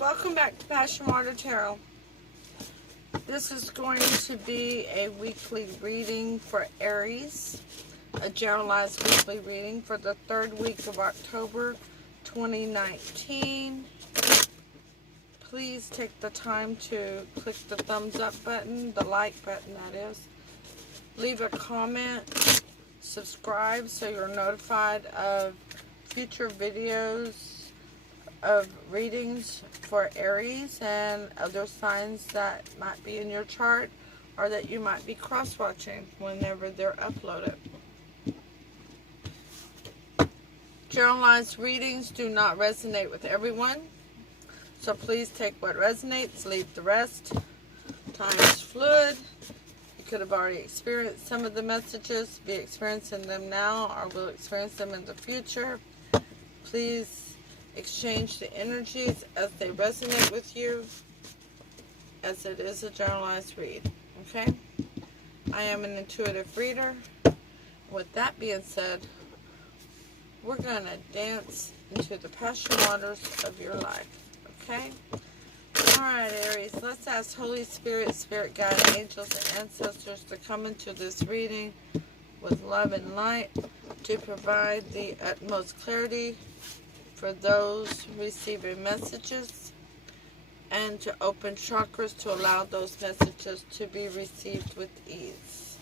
Welcome back to Passion Water Tarot. This is going to be a weekly reading for Aries, a generalized weekly reading for the third week of October 2019. Please take the time to click the thumbs up button, the like button that is. Leave a comment, subscribe so you're notified of future videos of readings for Aries and other signs that might be in your chart or that you might be cross-watching whenever they're uploaded. Generalized readings do not resonate with everyone, so please take what resonates, leave the rest. Time is fluid. You could have already experienced some of the messages, be experiencing them now, or will experience them in the future. Please exchange the energies as they resonate with you, as it is a generalized read. Okay? I am an intuitive reader. With that being said, we're going to dance into the passion waters of your life. Okay? Alright, Aries, let's ask Holy Spirit, Spirit Guide, Angels, and Ancestors to come into this reading with love and light to provide the utmost clarity for those receiving messages, and to open chakras to allow those messages to be received with ease.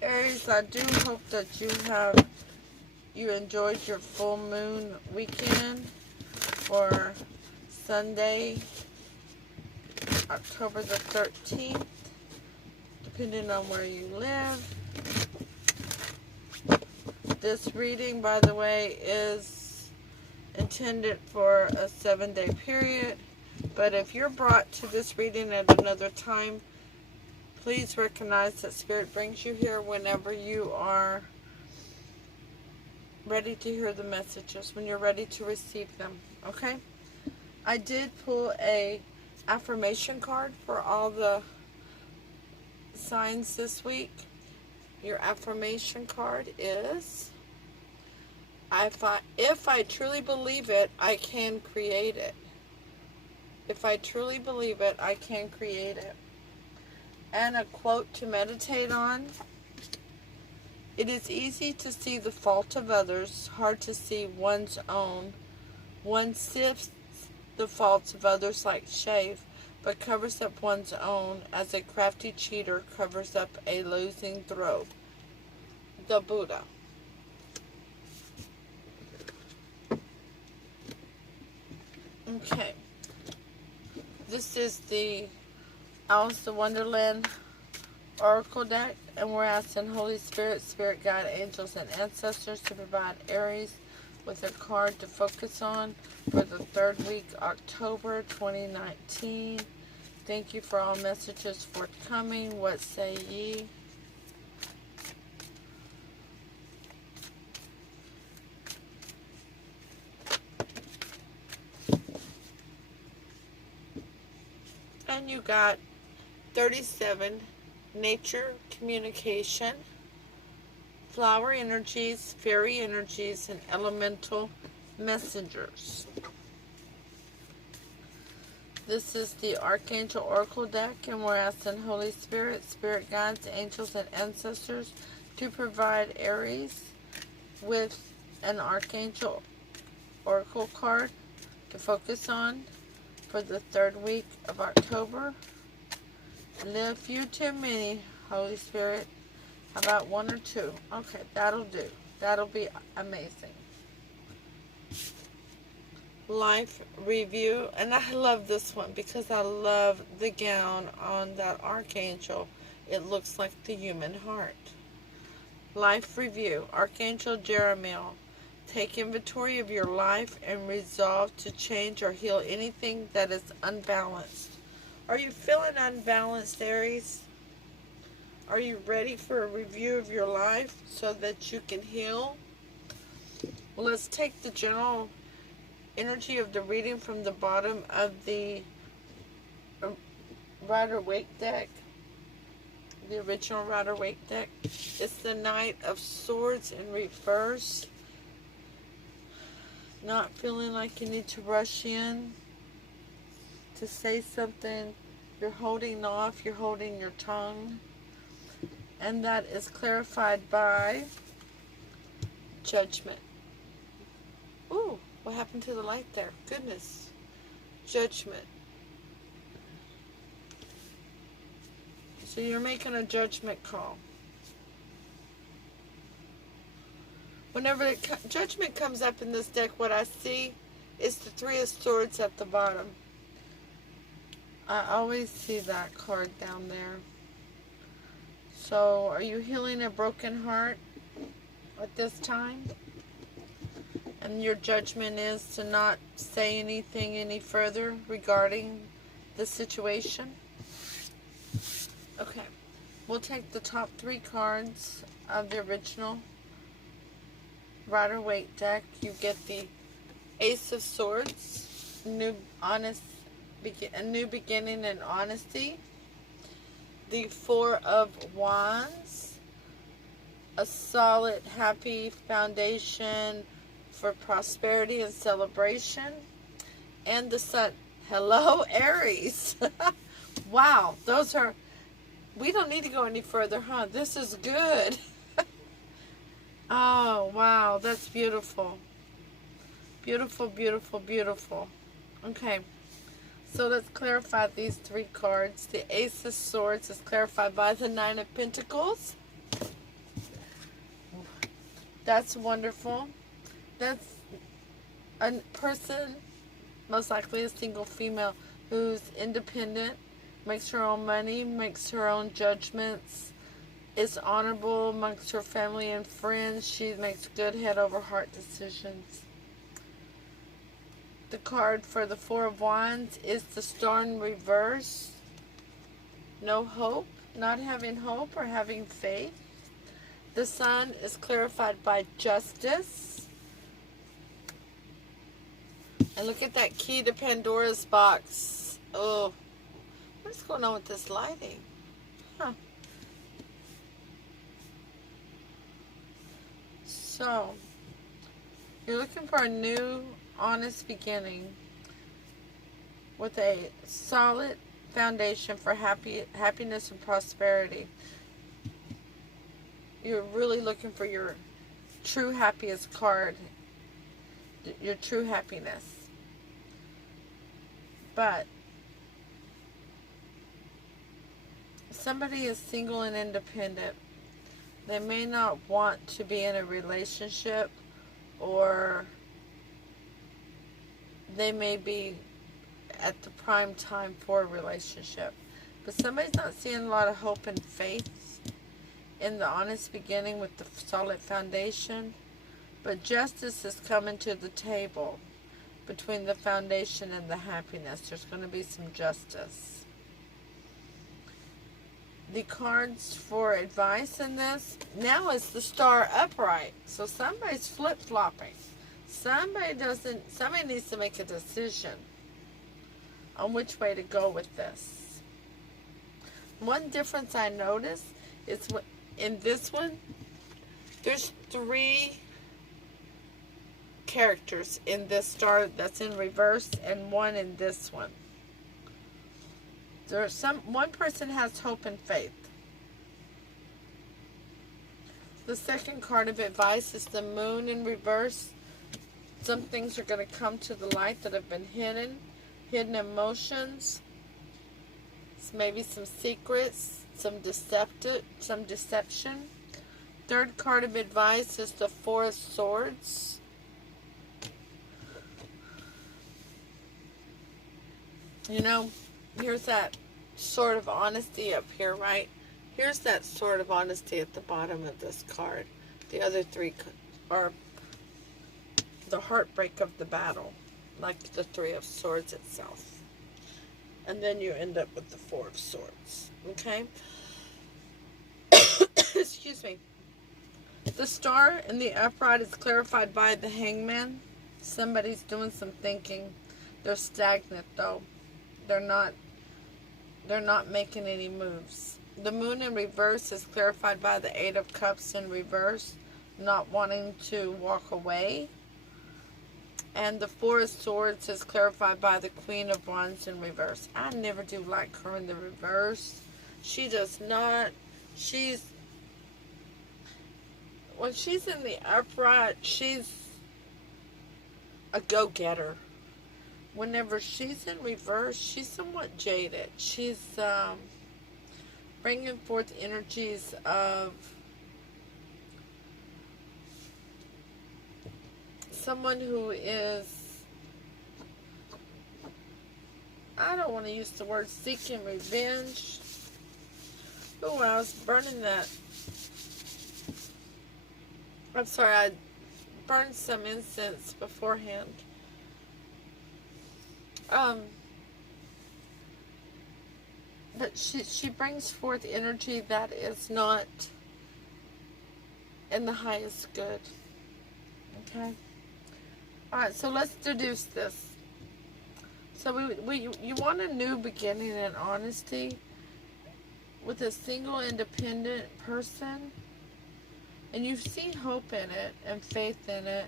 Aries, I do hope that you enjoyed your full moon weekend for Sunday, October the 13th, depending on where you live. This reading, by the way, is intended for a 7-day period, but if you're brought to this reading at another time, please recognize that Spirit brings you here whenever you are ready to hear the messages, when you're ready to receive them, okay? I did pull a affirmation card for all the signs this week. Your affirmation card is, if I truly believe it, I can create it. If I truly believe it, I can create it. And a quote to meditate on. It is easy to see the fault of others, hard to see one's own. One sifts the faults of others like shave, but covers up one's own as a crafty cheater covers up a losing throw. The Buddha. Okay. This is the Alice in Wonderland Oracle deck, and we're asking Holy Spirit, Spirit Guide, Angels, and Ancestors to provide Aries with a card to focus on for the third week, October 2019. Thank you for all messages forthcoming. What say ye? And you got 37, nature, communication, flower energies, fairy energies, and elemental messengers. This is the Archangel Oracle deck, and we're asking Holy Spirit, Spirit Guides, Angels, and Ancestors to provide Aries with an Archangel Oracle card to focus on for the third week of October. A few too many, Holy Spirit. How about one or two? Okay, that'll do. That'll be amazing. Life review. And I love this one because I love the gown on that Archangel. It looks like the human heart. Life review. Archangel Jeremiel. Take inventory of your life and resolve to change or heal anything that is unbalanced. Are you feeling unbalanced, Aries? Are you ready for a review of your life so that you can heal? Well, let's take the general energy of the reading from the bottom of the Rider-Waite deck. The original Rider-Waite deck. It's the Knight of Swords in reverse. Not feeling like you need to rush in to say something. You're holding off. You're holding your tongue. And that is clarified by Judgment. Ooh, what happened to the light there? Goodness. Judgment. So you're making a judgment call. Whenever judgment comes up in this deck, what I see is the Three of Swords at the bottom. I always see that card down there. So, are you healing a broken heart at this time? And your judgment is to not say anything any further regarding the situation? Okay. We'll take the top 3 cards of the original Rider-Waite deck. You get the Ace of Swords, a new beginning and honesty. The Four of Wands, a solid, happy foundation for prosperity and celebration. And the Sun. Hello, Aries. Wow, those are... We don't need to go any further, huh? This is good. Oh, wow, that's beautiful. Beautiful, beautiful, beautiful. Okay. So let's clarify these 3 cards. The Ace of Swords is clarified by the Nine of Pentacles. That's wonderful. That's a person, most likely a single female, who's independent, makes her own money, makes her own judgments, is honorable amongst her family and friends. She makes good head over heart decisions. The card for the Four of Wands is the Star in reverse. No hope, not having hope or having faith. The Sun is clarified by Justice. And look at that key to Pandora's box. Oh, what is going on with this lighting? Huh. So, you're looking for a new, honest beginning with a solid foundation for happiness and prosperity. You're really looking for your true happiest card, your true happiness. But somebody is single and independent. They may not want to be in a relationship, or they may be at the prime time for a relationship. But somebody's not seeing a lot of hope and faith in the honest beginning with the solid foundation. But justice is coming to the table between the foundation and the happiness. There's going to be some justice. The cards for advice in this, now is the Star upright. So somebody's flip-flopping. Somebody needs to make a decision on which way to go with this. One difference I noticed is in this one, there's 3 characters in this star that's in reverse, and 1 in this one. One person has hope and faith. The second card of advice is the Moon in reverse. Some things are going to come to the light that have been hidden emotions, maybe some secrets, some deception. Third card of advice is the Four of Swords. You know, here's that sort of honesty up here, right? Here's that sort of honesty at the bottom of this card. The other 3 are the heartbreak of the battle, like the Three of Swords itself. And then you end up with the Four of Swords. Okay? Excuse me. The Star in the upright is clarified by the Hangman. Somebody's doing some thinking. They're stagnant, though. They're not making any moves. The Moon in reverse is clarified by the Eight of Cups in reverse, not wanting to walk away. And the Four of Swords is clarified by the Queen of Wands in reverse. I never do like her in the reverse. She does not. When she's in the upright, she's a go-getter. Whenever she's in reverse, she's somewhat jaded. She's bringing forth energies of someone who is, I don't want to use the word seeking revenge. Oh, I was burning that. I'm sorry, I burned some incense beforehand. But she brings forth energy that is not in the highest good. Okay? Alright, so let's deduce this. So you want a new beginning and honesty with a single independent person, and you see hope in it and faith in it,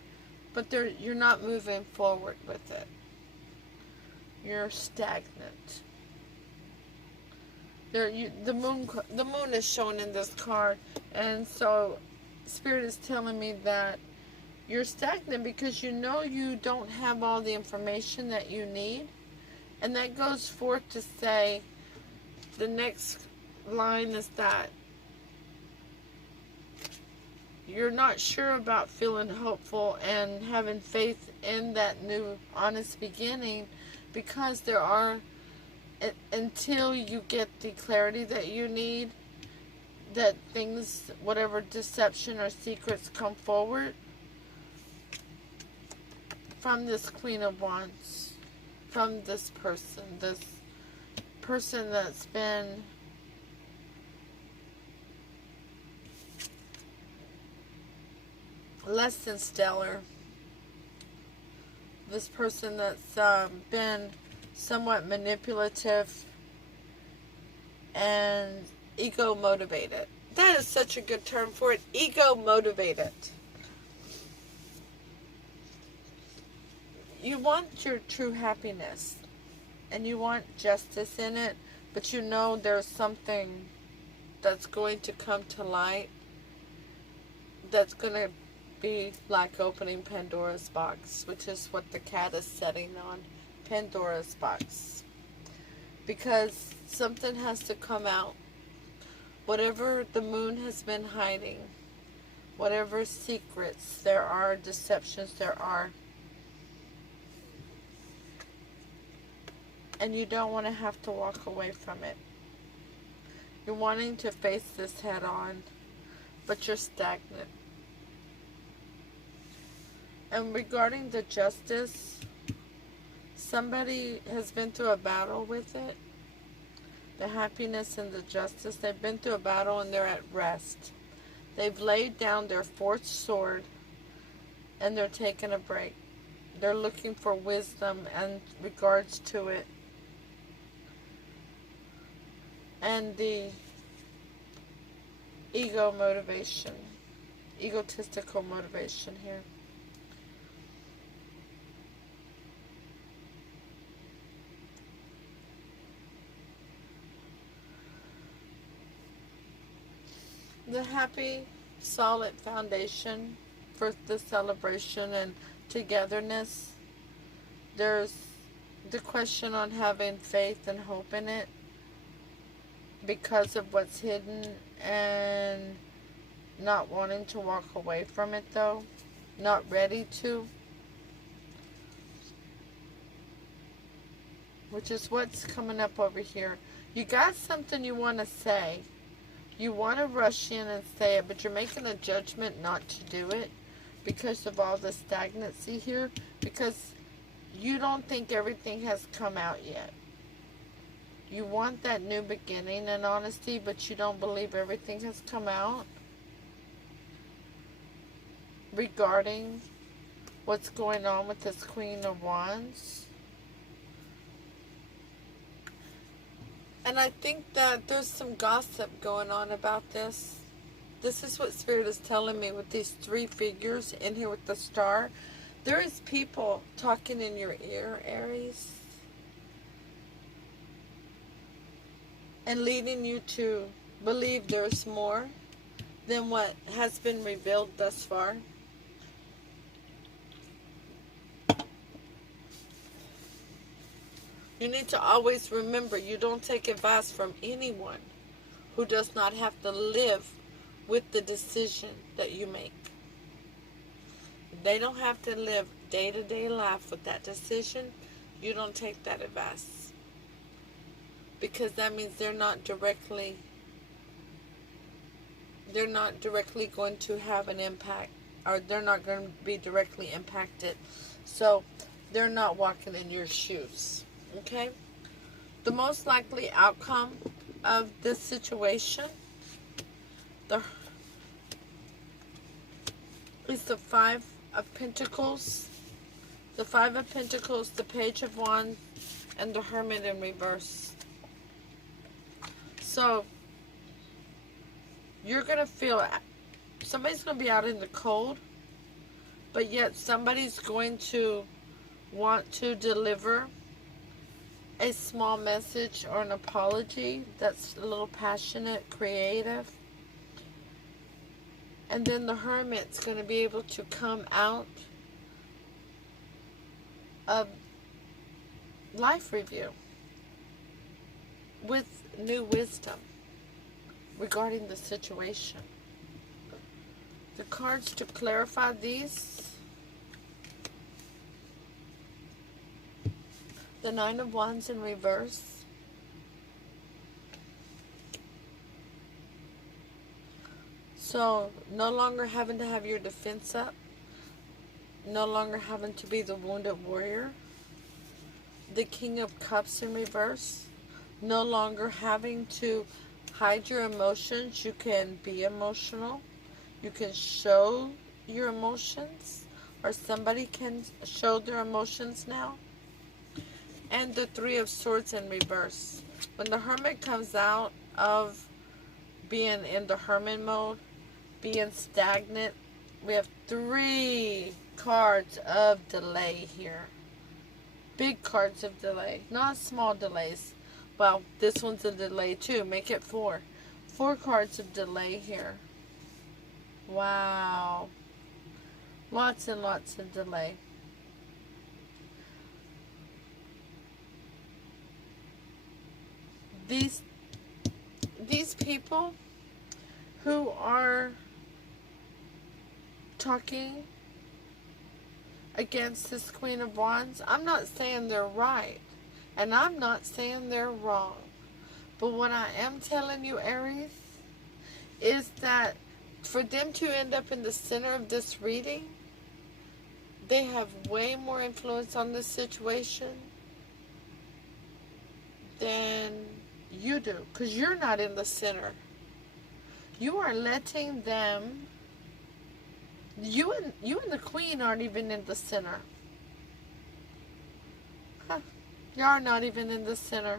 but you're not moving forward with it. You're stagnant. The moon is shown in this card, and so Spirit is telling me that you're stagnant because you know you don't have all the information that you need, and that goes forth to say the next line is that you're not sure about feeling hopeful and having faith in that new honest beginning, because there are, until you get the clarity that you need, that things, whatever deception or secrets come forward from this Queen of Wands, from this person that's been less than stellar, this person that's been somewhat manipulative and ego motivated. That is such a good term for it, ego motivated. You want your true happiness and you want justice in it, but you know there's something that's going to come to light that's going to be like opening Pandora's box, which is what the cat is setting on, Pandora's box. Because something has to come out. Whatever the moon has been hiding, whatever secrets there are, deceptions there are, and you don't want to have to walk away from it. You're wanting to face this head on, but you're stagnant. And regarding the justice, somebody has been through a battle with it. The happiness and the justice, they've been through a battle and they're at rest. They've laid down their fourth sword and they're taking a break. They're looking for wisdom and regards to it. And the ego motivation, egotistical motivation here. The happy, solid foundation for the celebration and togetherness. There's the question on having faith and hope in it because of what's hidden and not wanting to walk away from it though. Not ready to. Which is what's coming up over here. You got something you want to say. You want to rush in and say it, but you're making a judgment not to do it because of all the stagnancy here, because you don't think everything has come out yet. You want that new beginning and honesty, but you don't believe everything has come out regarding what's going on with this Queen of Wands. And I think that there's some gossip going on about this. This is what Spirit is telling me with these three figures in here with the star. There is people talking in your ear, Aries, and leading you to believe there's more than what has been revealed thus far. You need to always remember you don't take advice from anyone who does not have to live with the decision that you make. They don't have to live day-to-day life with that decision. You don't take that advice. Because that means they're not directly going to have an impact, or they're not going to be directly impacted. So they're not walking in your shoes. Okay? The most likely outcome of this situation is the Five of Pentacles. The Five of Pentacles, the Page of Wands, and the Hermit in reverse. So you're going to feel, somebody's going to be out in the cold, but yet somebody's going to want to deliver a small message or an apology that's a little passionate, creative. And then the Hermit's going to be able to come out of life review with new wisdom regarding the situation. The cards to clarify these: the Nine of Wands in reverse, so no longer having to have your defense up, no longer having to be the wounded warrior. The King of Cups in reverse, no longer having to hide your emotions. You can be emotional. You can show your emotions, or somebody can show their emotions now. And the Three of Swords in reverse. When the Hermit comes out of being in the hermit mode, being stagnant, we have 3 cards of delay here. Big cards of delay, not small delays. Well, this one's a delay too. Make it 4. 4 cards of delay here. Wow. Lots and lots of delay. These people who are talking against this Queen of Wands, I'm not saying they're right, and I'm not saying they're wrong. But what I am telling you, Aries, is that for them to end up in the center of this reading, they have way more influence on this situation than you do, because you're not in the center. You are letting them, you and the Queen aren't even in the center. You are not even in the center.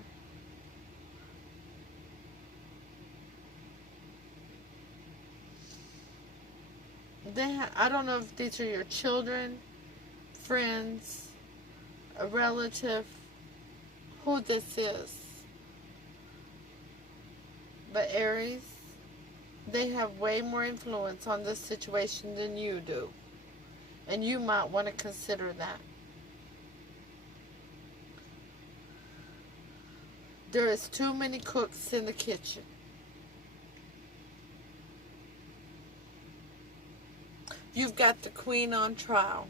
I don't know if these are your children, friends, a relative, who this is. But Aries, they have way more influence on this situation than you do. And you might want to consider that. There is too many cooks in the kitchen. You've got the Queen on trial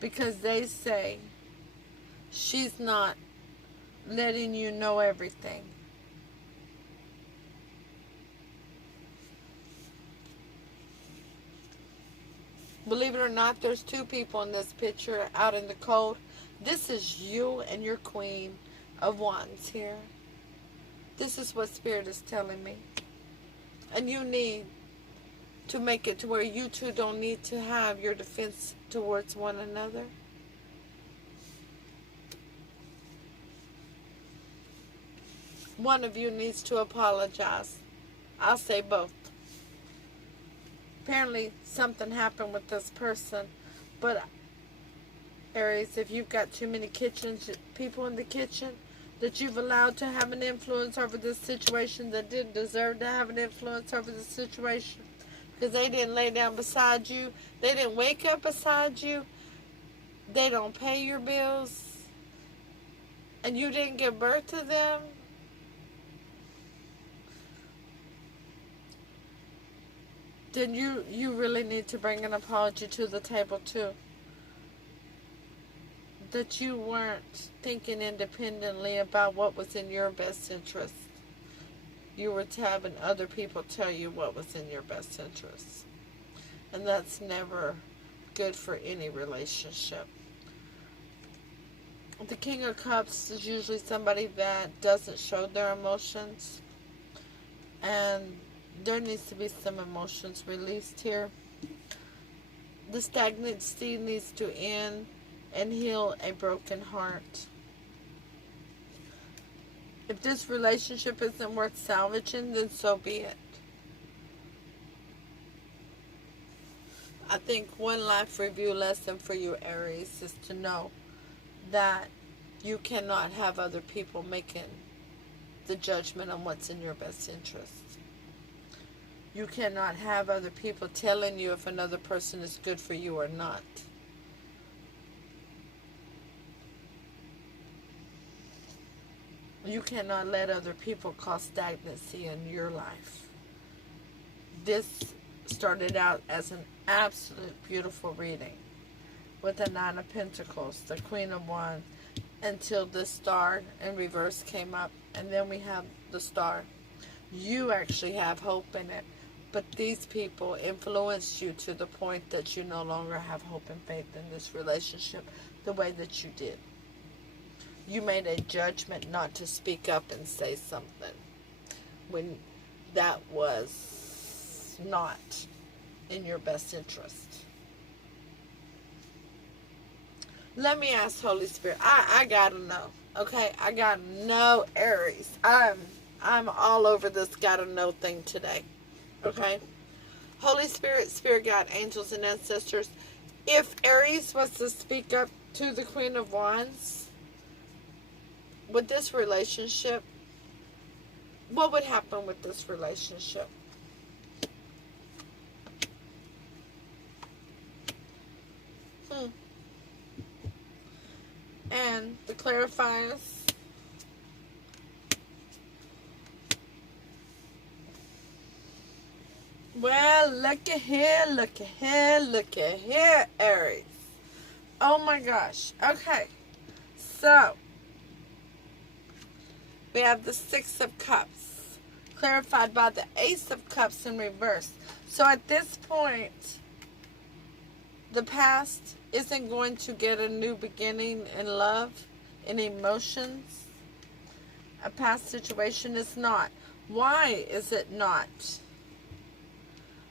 because they say she's not letting you know everything. Believe it or not, there's 2 people in this picture out in the cold. This is you and your Queen of Wands here. This is what Spirit is telling me. And you need to make it to where you two don't need to have your defense towards one another. One of you needs to apologize. I'll say both. Apparently something happened with this person, but Aries, if you've got too many people in the kitchen that you've allowed to have an influence over this situation that didn't deserve to have an influence over the situation because they didn't lay down beside you, they didn't wake up beside you, they don't pay your bills, and you didn't give birth to them, then you really need to bring an apology to the table too. That you weren't thinking independently about what was in your best interest. You were having other people tell you what was in your best interest. And that's never good for any relationship. The King of Cups is usually somebody that doesn't show their emotions. And there needs to be some emotions released here. The stagnancy needs to end and heal a broken heart. If this relationship isn't worth salvaging, then so be it. I think one life review lesson for you, Aries, is to know that you cannot have other people making the judgment on what's in your best interest. You cannot have other people telling you if another person is good for you or not. You cannot let other people cause stagnancy in your life. This started out as an absolute beautiful reading with the Nine of Pentacles, the Queen of Wands, until the Star in reverse came up, and then we have the Star. You actually have hope in it, but these people influenced you to the point that you no longer have hope and faith in this relationship the way that you did. You made a judgment not to speak up and say something when that was not in your best interest. Let me ask Holy Spirit. I gotta know. Okay, I gotta know, Aries. I'm all over this gotta know thing today. Okay? Holy Spirit, Spirit Guide, angels, and ancestors. If Aries was to speak up to the Queen of Wands with this relationship, what would happen with this relationship? And the clarifiers. Well, look at here, look at here, look at here, Aries. Oh my gosh. Okay. So, we have the Six of Cups, clarified by the Ace of Cups in reverse. So at this point, the past isn't going to get a new beginning in love, in emotions. A past situation is not. Why is it not?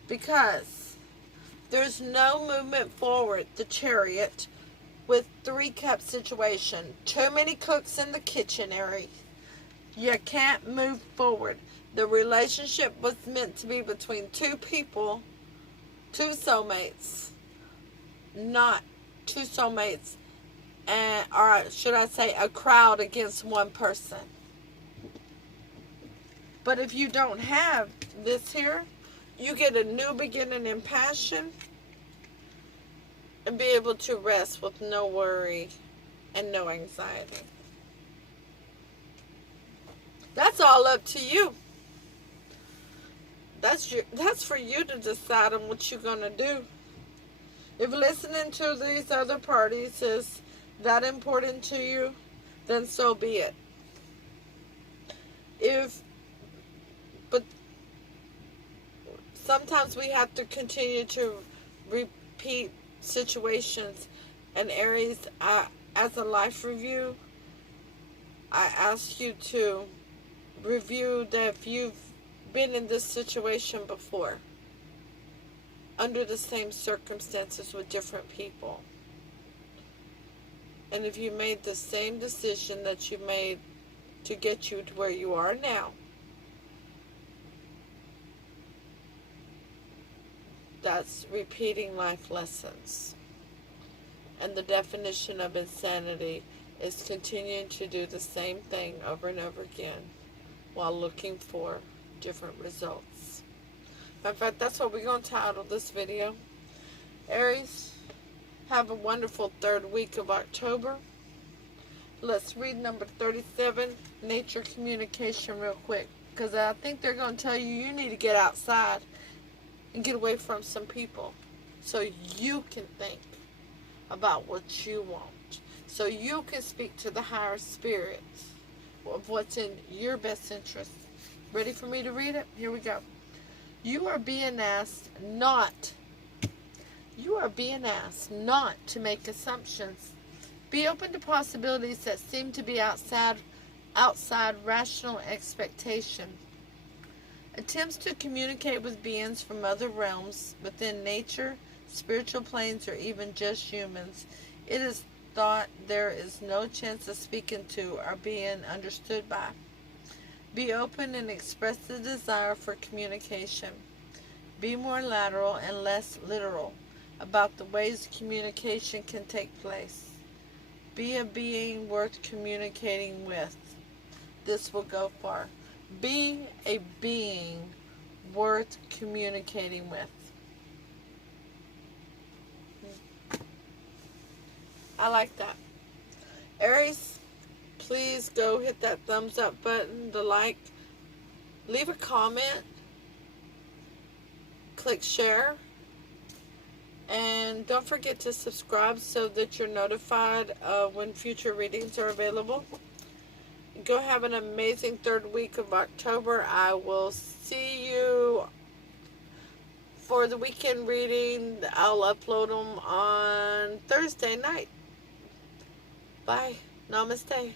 Because there's no movement forward. The Chariot with 3 cup situation. Too many cooks in the kitchen, Aries. You can't move forward. The relationship was meant to be between 2 people, 2 soulmates, not 2 soulmates, and, or should I say a crowd against one person. But if you don't have this here, you get a new beginning in passion and be able to rest with no worry and no anxiety. That's all up to you. That's for you to decide on what you're going to do. If listening to these other parties is that important to you, then so be it. But sometimes we have to continue to repeat situations. And Aries, as a life review, I ask you to review that if you've been in this situation before, under the same circumstances with different people, and if you made the same decision that you made to get you to where you are now, that's repeating life lessons. And the definition of insanity is continuing to do the same thing over and over again while looking for different results. In fact, that's what we're going to title this video. Aries, have a wonderful third week of October. Let's read number 37, nature communication, real quick. Because I think they're going to tell you need to get outside and get away from some people so you can think about what you want. So you can speak to the higher spirits of what's in your best interest. Ready for me to read it? Here we go. You are being asked not to make assumptions. Be open to possibilities that seem to be outside rational expectation. Attempts to communicate with beings from other realms within nature, spiritual planes, or even just humans, it is thought there is no chance of speaking to or being understood by. Be open and express the desire for communication. Be more lateral and less literal about the ways communication can take place. Be a being worth communicating with. This will go far. Be a being worth communicating with. I like that. Aries, please go hit that thumbs up button, the like, leave a comment, click share, and don't forget to subscribe so that you're notified when future readings are available. Go have an amazing third week of October. I will see you for the weekend reading. I'll upload them on Thursday night. Bye. Namaste.